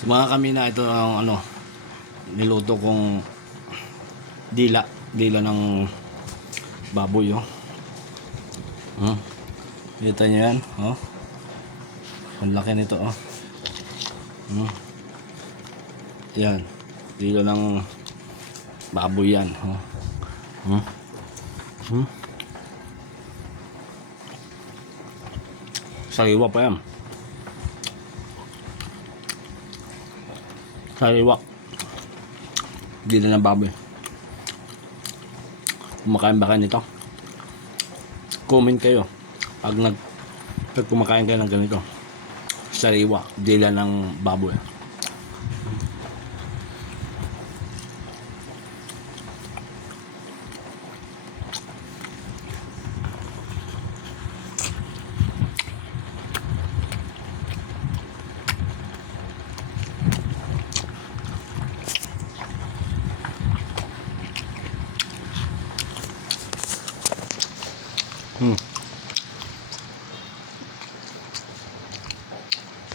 So mga kami na ito ang ano, niluto kong dila ng baboy, oh. Kita nyo yan, oh. Ang laki nito, oh. Yan, dila ng baboy yan, oh. Sariwa pa yan. Sariwa. Dila ng baboy. Kumakain ba kayo nito? Comment kayo pag kumakain kayo ng ganito. Sariwa, dila ng baboy.